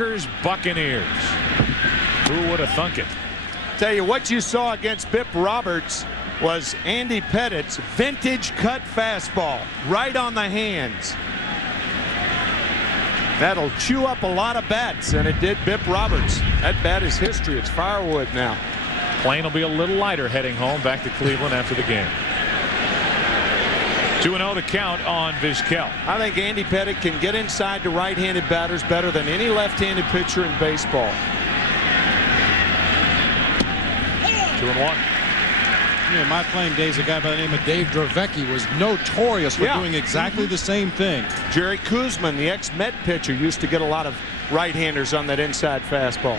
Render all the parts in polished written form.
Packers Buccaneers. Who would have thunk it? Tell you what you saw against Bip Roberts was Andy Pettitte's vintage cut fastball right on the hands. That'll chew up a lot of bats, and it did Bip Roberts. That bat is history. It's firewood now. Plane will be a little lighter heading home back to Cleveland after the game. 2-0 the count on Vizquel. I think Andy Pettitte can get inside to right-handed batters better than any left-handed pitcher in baseball. 2-1. In my playing days, a guy by the name of Dave Dravecki was notorious for doing exactly the same thing. Jerry Kuzman, the ex-Met pitcher, used to get a lot of right-handers on that inside fastball.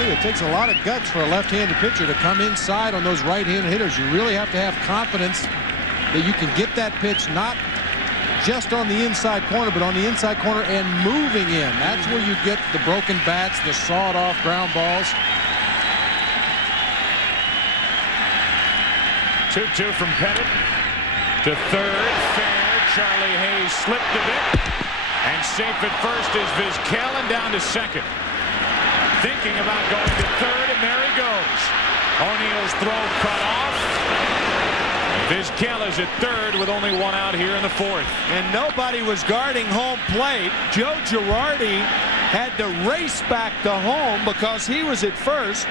It takes a lot of guts for a left-handed pitcher to come inside on those right-handed hitters. You really have to have confidence that you can get that pitch not just on the inside corner, but on the inside corner and moving in. That's where you get the broken bats, the sawed-off ground balls. 2-2 from Pettitte to third. Fair. Charlie Hayes slipped a bit. And safe at first is Vizquel, and down to second. Thinking about going to third, and there he goes. O'Neill's throw cut off. Vizquel is at third with only one out here in the fourth. And nobody was guarding home plate. Joe Girardi had to race back to home because he was at first,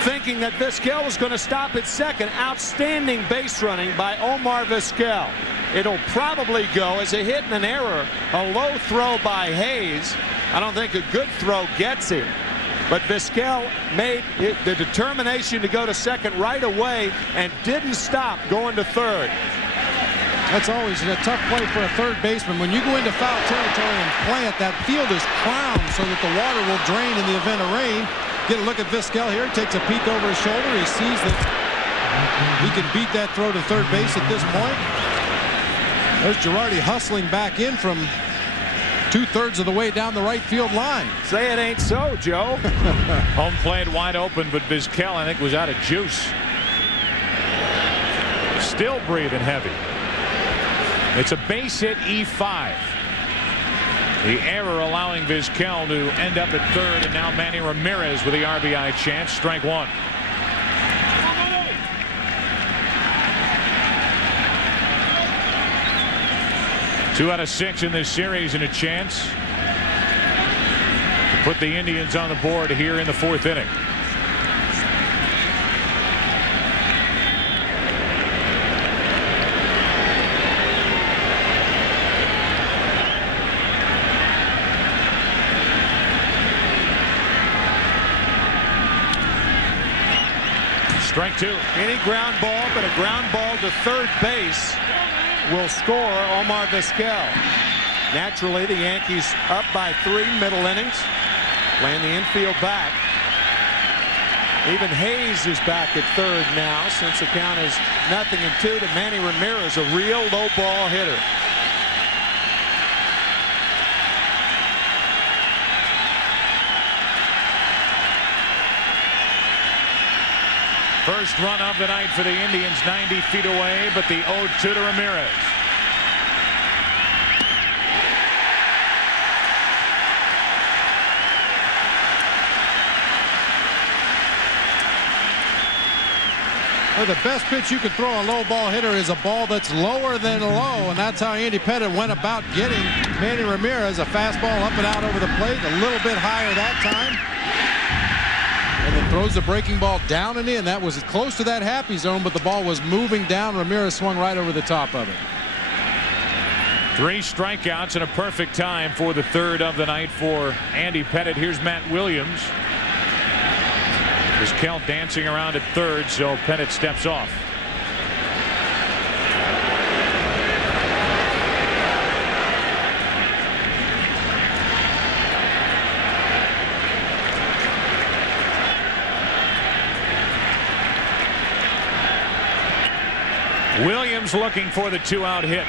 thinking that Vizquel was going to stop at second. Outstanding base running by Omar Vizquel. It'll probably go as a hit and an error. A low throw by Hayes. I don't think a good throw gets him. But Vizquel made the determination to go to second right away and didn't stop going to third. That's always a tough play for a third baseman. When you go into foul territory and plant, that field is crowned so that the water will drain in the event of rain. Get a look at Vizquel here. Takes a peek over his shoulder. He sees that he can beat that throw to third base at this point. There's Girardi hustling back in from 2/3 of the way down the right field line. Say it ain't so, Joe. Home plate wide open, but Vizquel, I think, was out of juice. Still breathing heavy. It's a base hit, E5. The error allowing Vizquel to end up at third, and now Manny Ramirez with the RBI chance. Strike one. Two out of 6 in this series, and a chance to put the Indians on the board here in the fourth inning. Strike two. Any ground ball, but a ground ball to third base will score Omar Vizquel. Naturally, the Yankees up by 3 middle innings. Playing the infield back. Even Hayes is back at third now, since the count is 0-2 to Manny Ramirez, a real low ball hitter. First run of the night for the Indians, 90 feet away, but the 0-2 to Ramirez. Well, the best pitch you could throw a low ball hitter is a ball that's lower than low, and that's how Andy Pettitte went about getting Manny Ramirez. A fastball up and out over the plate, a little bit higher that time. And then throws the breaking ball down and in. That was close to that happy zone, but the ball was moving down. Ramirez swung right over the top of it. 3 strikeouts and a perfect time for the third of the night for Andy Pettitte. Here's Matt Williams. Vizquel dancing around at third, so Pettitte steps off. Williams looking for the 2-out hit.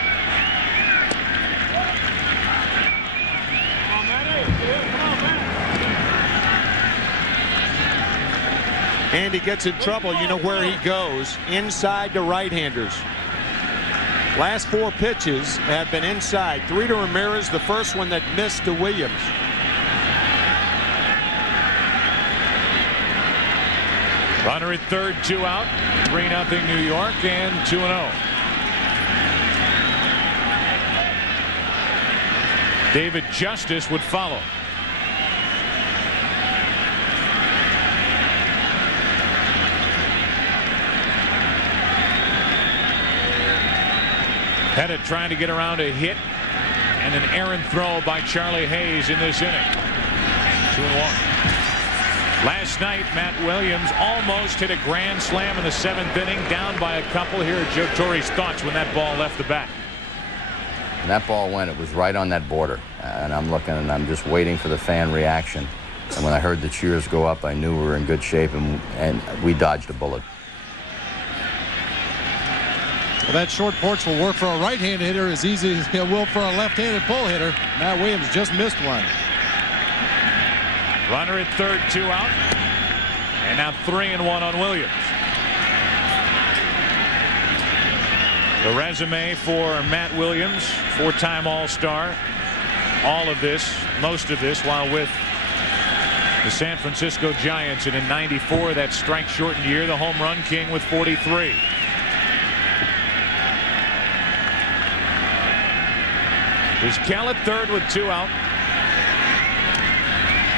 Andy gets in trouble. You know where he goes. Inside to right-handers. Last 4 pitches have been inside. 3 to Ramirez, the first one that missed to Williams. Runner at third, 2 out. 3-0 New York and 2-0. David Justice would follow. Pettitte trying to get around a hit and an errant throw by Charlie Hayes in this inning. 2-1. Last night, Matt Williams almost hit a grand slam in the 7th inning, down by a couple. Here are Joe Torre's thoughts when that ball left the bat. When that ball went, it was right on that border. And I'm looking and I'm just waiting for the fan reaction. And when I heard the cheers go up, I knew we were in good shape and we dodged a bullet. Well, that short porch will work for a right-handed hitter as easy as it will for a left-handed pull hitter. Matt Williams just missed one. Runner at third, 2 out. And now 3-1 on Williams. The resume for Matt Williams, 4-time All-Star. All of this, most of this, while with the San Francisco Giants. And in '94, that strike-shortened year, the home run king with 43. Vizquel at third with 2 out.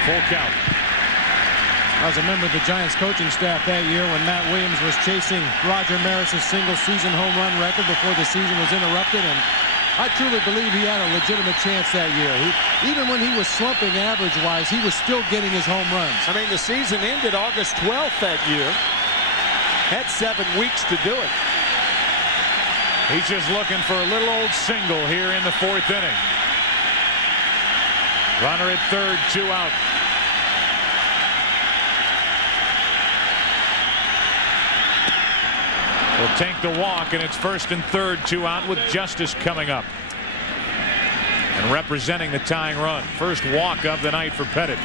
Full count. I was a member of the Giants coaching staff that year when Matt Williams was chasing Roger Maris's single-season home run record before the season was interrupted, and I truly believe he had a legitimate chance that year. Even when he was slumping average-wise, he was still getting his home runs. I mean, the season ended August 12th that year. Had 7 weeks to do it. He's just looking for a little old single here in the 4th inning. Runner at third, 2 out. Will take the walk, and it's 1st and 3rd, 2 out with Justice coming up. And representing the tying run. First walk of the night for Pettitte.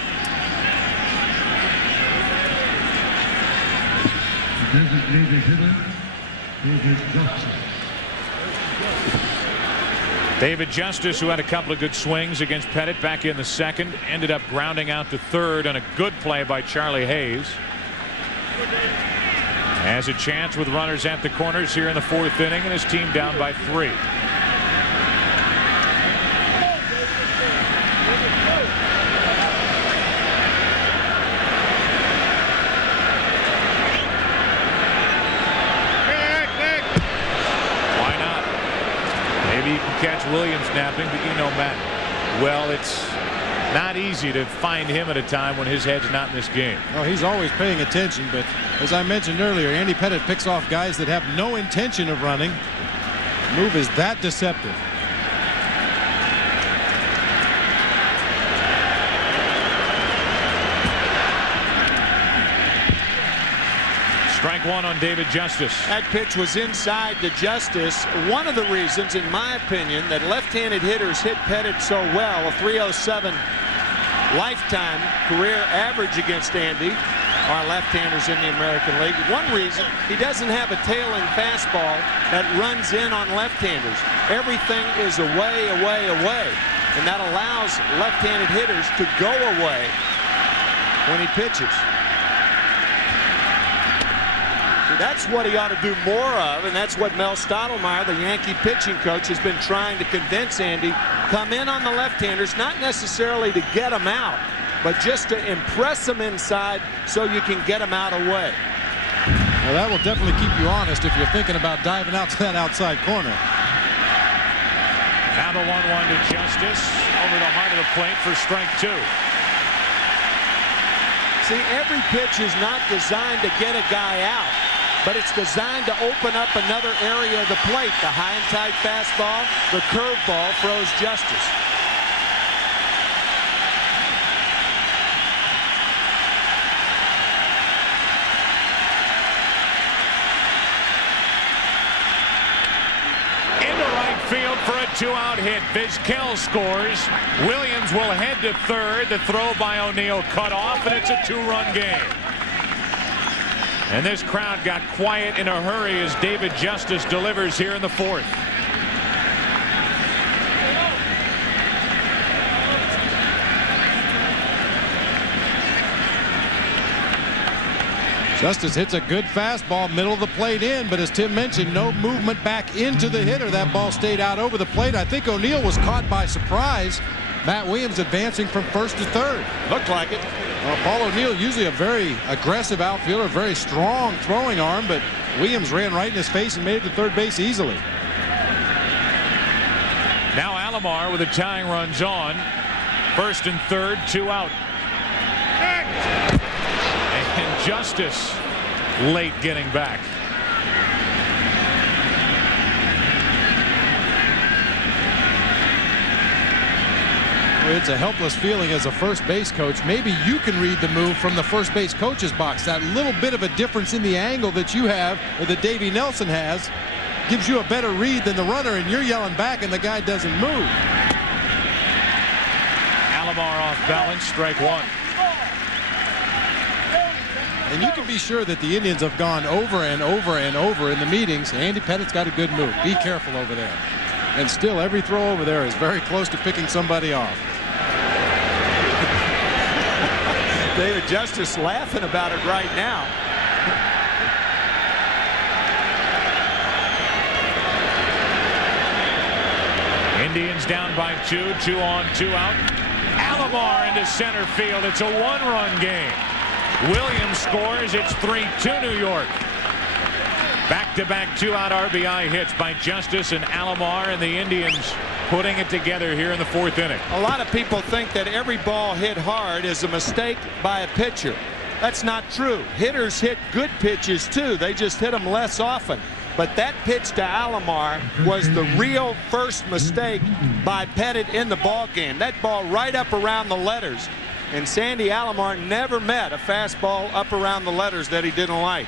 David Justice, who had a couple of good swings against Pettitte back in the 2nd, ended up grounding out to 3rd on a good play by Charlie Hayes. Has a chance with runners at the corners here in the 4th inning, and his team down by 3. Why not? Maybe you can catch Williams napping, but you know Matt well, it's not easy to find him at a time when his head's not in this game. Well, he's always paying attention, but as I mentioned earlier, Andy Pettitte picks off guys that have no intention of running. The move is that deceptive. Strike 1 on David Justice. That pitch was inside to Justice. One of the reasons, in my opinion, that left-handed hitters hit Pettitte so well, a .307 lifetime career average against Andy, are left-handers in the American League. One reason, he doesn't have a tailing fastball that runs in on left-handers. Everything is away, away, away. And that allows left-handed hitters to go away when he pitches. That's what he ought to do more of, and that's what Mel Stottlemyre, the Yankee pitching coach, has been trying to convince Andy. Come in on the left-handers, not necessarily to get them out, but just to impress them inside so you can get them out away. Well, that will definitely keep you honest if you're thinking about diving out to that outside corner. Now the 1-1 to Justice over the heart of the plate for strike 2. See, every pitch is not designed to get a guy out, but it's designed to open up another area of the plate. The high and tight fastball, the curveball froze Justice. Into right field for a 2-out hit. Vizquel scores. Williams will head to third. The throw by O'Neill cut off, and it's a 2-run game. And this crowd got quiet in a hurry as David Justice delivers here in the 4th. Justice hits a good fastball, middle of the plate in, but as Tim mentioned, no movement back into the hitter. That ball stayed out over the plate. I think O'Neill was caught by surprise. Matt Williams advancing from first to third. Looked like it. Paul O'Neill, usually a very aggressive outfielder, very strong throwing arm, but Williams ran right in his face and made it to third base easily. Now Alomar with the tying runs on. First and third, 2 out. And Justice late getting back. It's a helpless feeling as a first base coach. Maybe you can read the move from the first base coach's box. That little bit of a difference in the angle that you have or that Davey Nelson has gives you a better read than the runner, and you're yelling back and the guy doesn't move. Alomar off balance, strike one. And you can be sure that the Indians have gone over and over and over in the meetings. Andy Pettitte's got a good move. Be careful over there. And still, every throw over there is very close to picking somebody off. David Justice laughing about it right now. Indians down by 2, 2 on, 2 out. Alomar into center field. It's a 1-run game. Williams scores. It's 3-2 New York. Back-to-back 2-out RBI hits by Justice and Alomar, and the Indians putting it together here in the 4th inning. A lot of people think that every ball hit hard is a mistake by a pitcher. That's not true. Hitters hit good pitches too. They just hit them less often. But that pitch to Alomar was the real first mistake by Pettitte in the ball game. That ball right up around the letters. And Sandy Alomar never met a fastball up around the letters that he didn't like.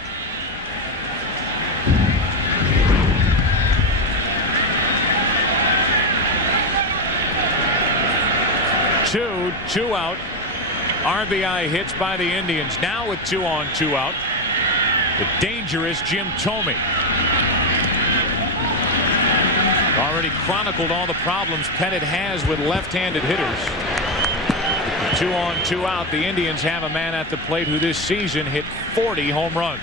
Two out. RBI hits by the Indians. Now with 2 on, 2 out. The dangerous Jim Thome. Already chronicled all the problems Pettitte has with left-handed hitters. 2 on, 2 out. The Indians have a man at the plate who this season hit 40 home runs.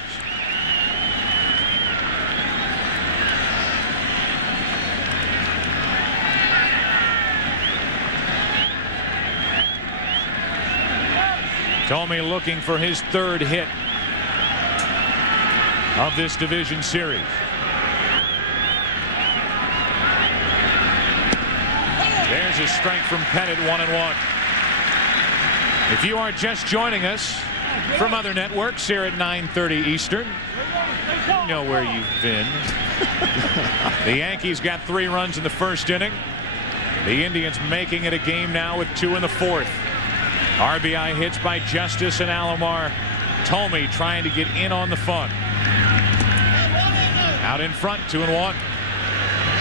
Thome looking for his 3rd hit of this division series. There's a strike from Pettitte, 1-1. If you are just joining us from other networks here at 9:30 Eastern, you know where you've been. The Yankees got 3 runs in the 1st inning. The Indians making it a game now with 2 in the 4th. RBI hits by Justice and Alomar. Thome trying to get in on the fun. Out in front, 2-1.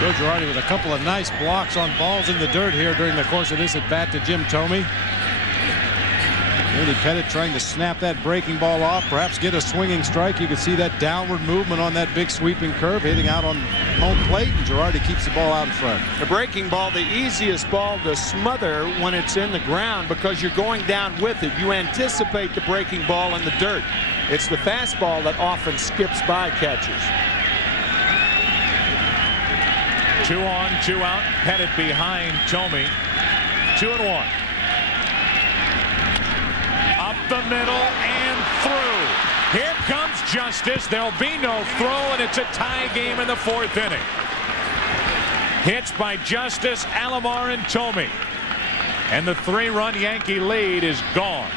Joe Girardi with a couple of nice blocks on balls in the dirt here during the course of this at bat to Jim Thome. Andy Pettitte trying to snap that breaking ball off, perhaps get a swinging strike. You can see that downward movement on that big sweeping curve, hitting out on home plate, and Girardi keeps the ball out in front. The breaking ball, the easiest ball to smother when it's in the ground because you're going down with it. You anticipate the breaking ball in the dirt. It's the fastball that often skips by catchers. 2 on, 2 out. Pettitte behind Thome. 2-1. Up the middle and through. Here comes Justice. There'll be no throw, and it's a tie game in the 4th inning. Hits by Justice, Alomar, and Thome. And the 3-run Yankee lead is gone.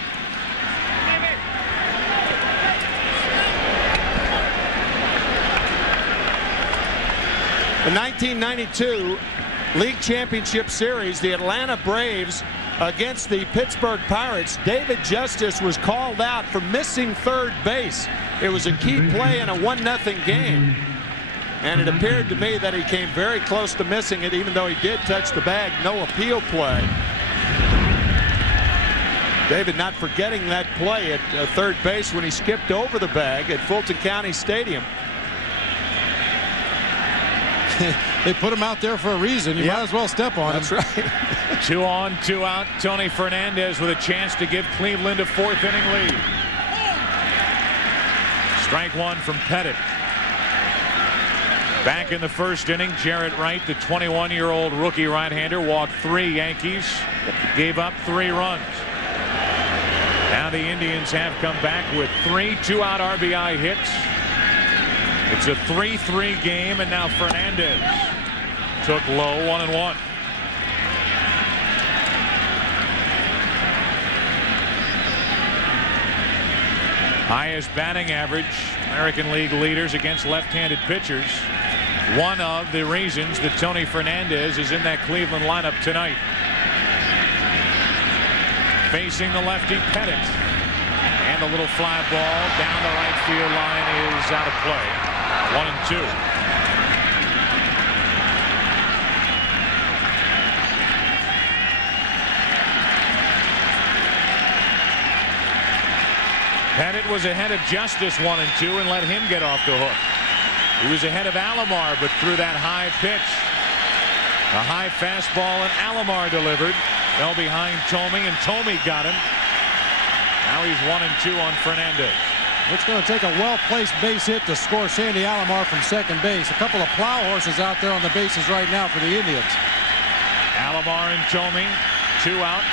The 1992 League Championship Series, the Atlanta Braves against the Pittsburgh Pirates. David Justice was called out for missing 3rd base. It was a key play in a 1-0 game. And it appeared to me that he came very close to missing it, even though he did touch the bag. No appeal play. David not forgetting that play at 3rd base when he skipped over the bag at Fulton County Stadium. They put him out there for a reason. You might as well step on him. That's right. 2 on, 2 out. Tony Fernandez with a chance to give Cleveland a 4th inning lead. Strike one from Pettitte. Back in the first inning, Jarrett Wright, the 21-year-old rookie right-hander, walked 3 Yankees, gave up 3 runs. Now the Indians have come back with 3 2-out RBI hits. It's a 3-3 game, and now Fernandez took low 1-1. Highest batting average, American League leaders against left-handed pitchers. One of the reasons that Tony Fernandez is in that Cleveland lineup tonight. Facing the lefty Pettitte. And the little fly ball down the right field line is out of play. 1-2. Pettitte was ahead of Justice 1-2 and let him get off the hook. He was ahead of Alomar, but threw that high pitch. A high fastball, and Alomar delivered. Fell behind Tomey, and Tomey got him. Now he's 1-2 on Fernandez. It's going to take a well-placed base hit to score Sandy Alomar from second base. A couple of plow horses out there on the bases right now for the Indians. Alomar and Tomey, 2 out.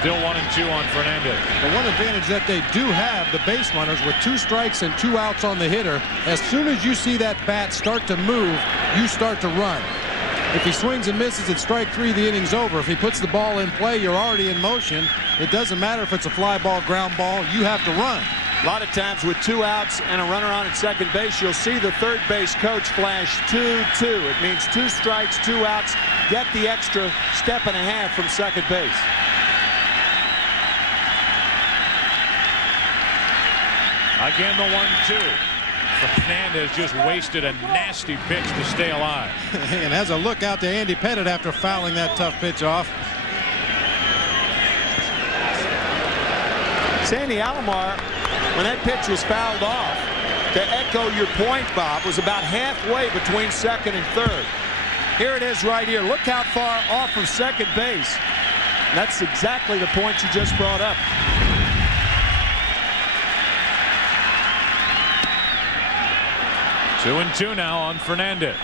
Still 1-2 on Fernandez. The one advantage that they do have, the base runners, with 2 strikes and 2 outs on the hitter, as soon as you see that bat start to move, you start to run. If he swings and misses at strike 3, the inning's over. If he puts the ball in play, you're already in motion. It doesn't matter if it's a fly ball, ground ball, you have to run. A lot of times with 2 outs and a runner on at second base, you'll see the third base coach flash 2-2. It means 2 strikes, 2 outs. Get the extra step and a half from second base. Again, the 1-2. Fernandez just wasted a nasty pitch to stay alive. And has a look out to Andy Pettitte after fouling that tough pitch off. Sandy Alomar, when that pitch was fouled off, to echo your point, Bob, was about halfway between second and third. Here it is right here. Look how far off of second base. And that's exactly the point you just brought up. Two and 2 now on Fernandez.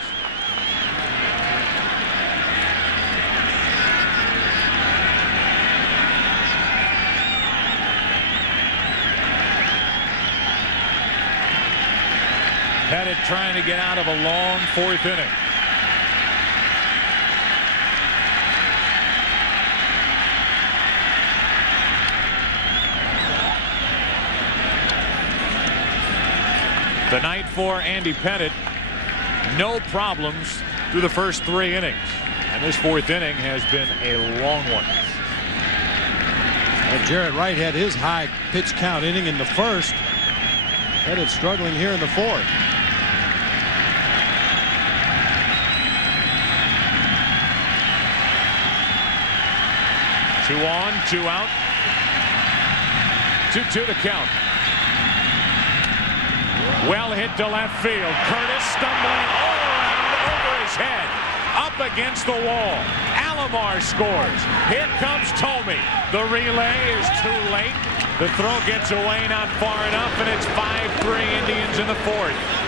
Pettitte trying to get out of a long 4th inning. The night for Andy Pettitte, no problems through the first 3 innings. And this 4th inning has been a long one. And Jarrett Wright had his high pitch count inning in the first. Pettitte struggling here in the 4th. 2 on, 2 out. 2-2 to count. Well hit to left field. Curtis stumbling all around over his head. Up against the wall. Alomar scores. Here comes Tomey. The relay is too late. The throw gets away not far enough, and it's 5-3 Indians in the 4th.